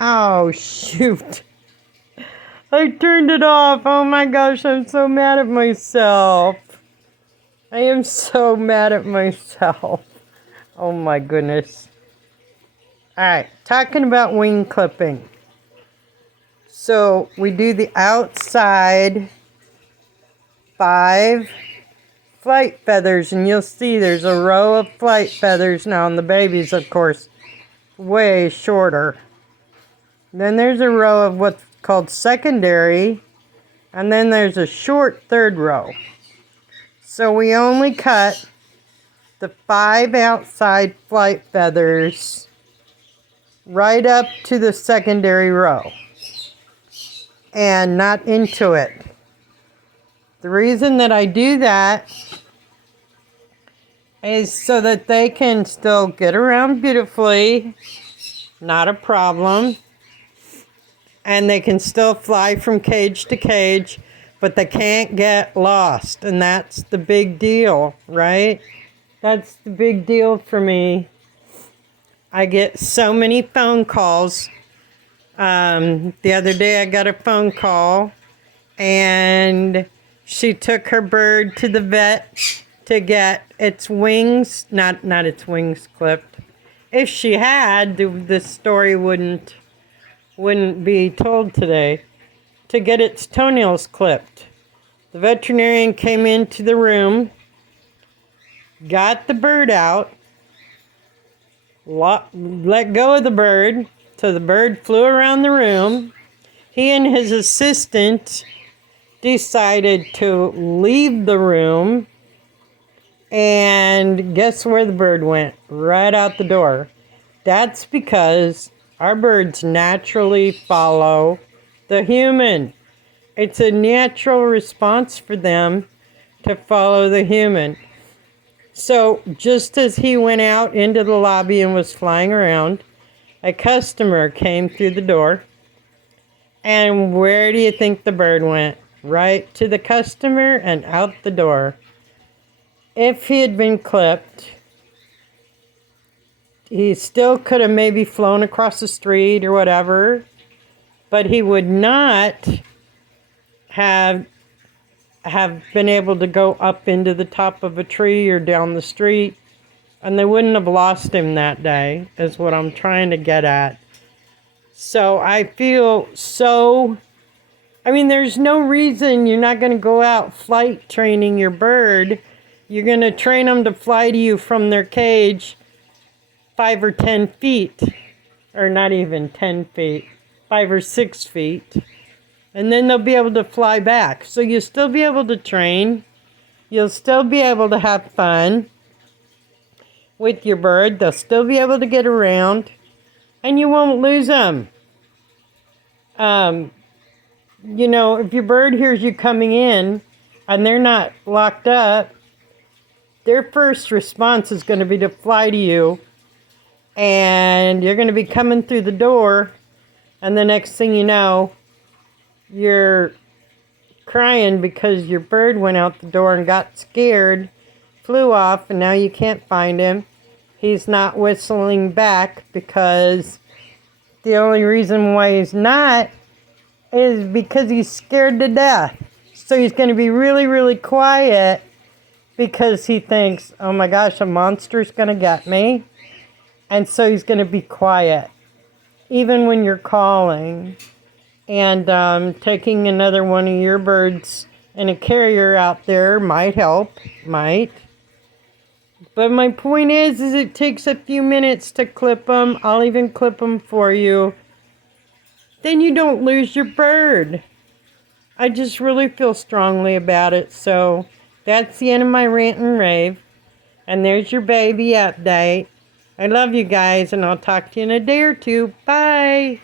Oh, shoot. I turned it off. Oh my gosh, I'm so mad at myself. I am so mad at myself. Oh my goodness. Alright, talking about wing clipping. So we do the outside 5 flight feathers, and you'll see there's a row of flight feathers. Now, on the babies, of course, way shorter. Then there's a row of what's called secondary, and then there's a short third row. So we only cut the 5 outside flight feathers right up to the secondary row and not into it. The reason that I do that is so that they can still get around beautifully, not a problem, and they can still fly from cage to cage, but they can't get lost, and that's the big deal, right? That's the big deal for me. I get so many phone calls. The other day I got a phone call, and she took her bird to the vet to get its wings, not its wings clipped. If she had, this story wouldn't be told today. To get its toenails clipped. The veterinarian came into the room, got the bird out, let go of the bird, so the bird flew around the room. He and his assistant decided to leave the room, and guess where the bird went? Right out the door. That's because our birds naturally follow the human. It's a natural response for them to follow the human. So just as he went out into the lobby and was flying around, a customer came through the door. And where do you think the bird went? Right to the customer and out the door. If he had been clipped, he still could have maybe flown across the street or whatever, but he would not have been able to go up into the top of a tree or down the street, and they wouldn't have lost him that day, is what I'm trying to get at. So I feel so, there's no reason you're not going to go out flight training your bird. You're going to train them to fly to you from their cage 5 or 10 feet, or not even 10 feet, 5 or 6 feet. And then they'll be able to fly back. So you'll still be able to train. You'll still be able to have fun with your bird. They'll still be able to get around. And you won't lose them. If your bird hears you coming in and they're not locked up, their first response is going to be to fly to you. And you're going to be coming through the door. And the next thing you know, you're crying because your bird went out the door and got scared, flew off, and now you can't find him. He's not whistling back because the only reason why he's not is because he's scared to death. So he's going to be really, really quiet because he thinks, oh my gosh, a monster's going to get me. And so he's going to be quiet, even when you're calling. And taking another one of your birds in a carrier out there might help, But my point is it takes a few minutes to clip them. I'll even clip them for you. Then you don't lose your bird. I just really feel strongly about it. So that's the end of my rant and rave. And there's your baby update. I love you guys, and I'll talk to you in a day or two. Bye.